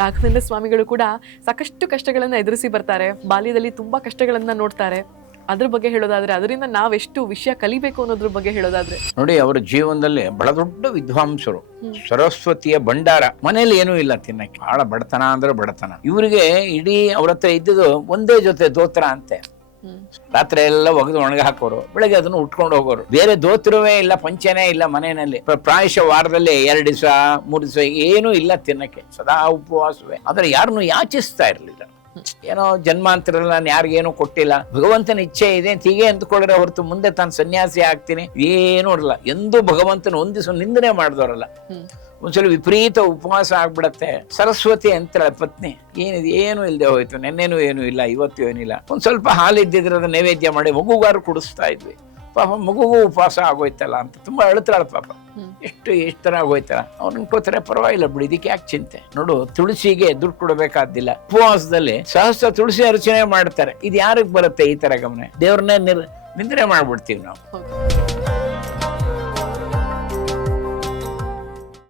ರಾಘವೇಂದ್ರ ಸ್ವಾಮಿಗಳು ಕೂಡ ಸಾಕಷ್ಟು ಕಷ್ಟಗಳನ್ನ ಎದುರಿಸಿ ಬರ್ತಾರೆ. ಬಾಲ್ಯದಲ್ಲಿ ತುಂಬಾ ಕಷ್ಟಗಳನ್ನ ನೋಡ್ತಾರೆ. ಅದ್ರ ಬಗ್ಗೆ ಹೇಳೋದಾದ್ರೆ, ಅದರಿಂದ ನಾವೆಷ್ಟು ವಿಷಯ ಕಲಿಬೇಕು ಅನ್ನೋದ್ರ ಬಗ್ಗೆ ಹೇಳೋದಾದ್ರೆ, ನೋಡಿ, ಅವರ ಜೀವನದಲ್ಲಿ ಬಹಳ ದೊಡ್ಡ ವಿದ್ವಾಂಸರು, ಸರಸ್ವತಿಯ ಭಂಡಾರ. ಮನೇಲಿ ಏನೂ ಇಲ್ಲ ತಿನ್ನಕ್ಕೆ, ಬಹಳ ಬಡತನ ಅಂದ್ರೆ ಬಡತನ. ಇವರಿಗೆ ಇಡೀ ಅವ್ರ ಹತ್ರ ಇದ್ದುದು ಒಂದೇ ಜೊತೆ ದೋತ್ರ ಅಂತೆ. ರಾತ್ರಿ ಎಲ್ಲ ಒಗೆದು ಒಣಗ ಹಾಕೋರು, ಬೆಳಗ್ಗೆ ಅದನ್ನು ಉಟ್ಕೊಂಡು ಹೋಗೋರು. ಬೇರೆ ದೋತ್ರವೇ ಇಲ್ಲ, ಪಂಚನೇ ಇಲ್ಲ ಮನೆಯಲ್ಲಿ. ಪ್ರಾಯಶಃ ವಾರದಲ್ಲಿ 2 ದಿವಸ 3 ದಿವಸ ಏನೂ ಇಲ್ಲ ತಿನ್ನಕ್ಕೆ, ಸದಾ ಉಪವಾಸವೇ. ಆದ್ರೆ ಯಾರನ್ನು ಯಾಚಿಸ್ತಾ ಇರ್ಲಿಲ್ಲ. ಏನೋ ಜನ್ಮಾಂತರ ನಾನು ಯಾರಿಗೇನು ಕೊಟ್ಟಿಲ್ಲ, ಭಗವಂತನ ಇಚ್ಛೆ ಇದೆ ಅಂತ ಹೀಗೆ ಅಂದ್ಕೊಳ್ಳಿರೋ ಹೊರತು ಮುಂದೆ ತಾನು ಸನ್ಯಾಸಿ ಆಗ್ತೀನಿ ಏನೂ ಇರಲ್ಲ. ಎಂದೂ ಭಗವಂತನ ಒಂದ್ ದಿವಸ ನಿಂದನೆ ಮಾಡಿದವರಲ್ಲ. ಒಂದ್ಸಲ ವಿಪರೀತ ಉಪವಾಸ ಆಗ್ಬಿಡತ್ತೆ. ಸರಸ್ವತಿ ಅಂತಾಳೆ ಪತ್ನಿ, ಏನಿದೆ ಏನೂ ಇಲ್ಲದೆ ಹೋಯ್ತು, ನೆನ್ನೆನೂ ಏನೂ ಇಲ್ಲ, ಇವತ್ತು ಏನಿಲ್ಲ. ಒಂದ್ ಸ್ವಲ್ಪ ಹಾಲು ಇದ್ದಿದ್ರೆ ಅದನ್ನ ನೈವೇದ್ಯ ಮಾಡಿ ಮಗುಗಾರು ಕುಡಿಸ್ತಾ ಇದ್ವಿ. ಪಾಪ ಮಗುಗೂ ಉಪವಾಸ ಆಗೋಯ್ತಲ್ಲ ಅಂತ ತುಂಬಾ ಅಳುತ್ತಾಳ ಪಾಪ. ಎಷ್ಟು ತರ ಆಗೋಯ್ತಲ್ಲ. ಅವ್ರು ಅನ್ಕೋತಾರೆ ಪರವಾಗಿಲ್ಲ ಬಿಡಿ, ಇದಕ್ಕೆ ಯಾಕೆ ಚಿಂತೆ. ನೋಡು, ತುಳಸಿಗೆ ದುಡ್ಡು ಕೊಡಬೇಕಾದಿಲ್ಲ. ಉಪವಾಸದಲ್ಲಿ ಸಹಸ್ರ ತುಳಸಿ ಅರ್ಚನೆ ಮಾಡ್ತಾರೆ. ಇದು ಯಾರಿಗೆ ಬರುತ್ತೆ ಈ ತರ ಗಮನ? ದೇವ್ರನ್ನೇ ನಿಂದನೆ ಮಾಡ್ಬಿಡ್ತೀವಿ ನಾವು.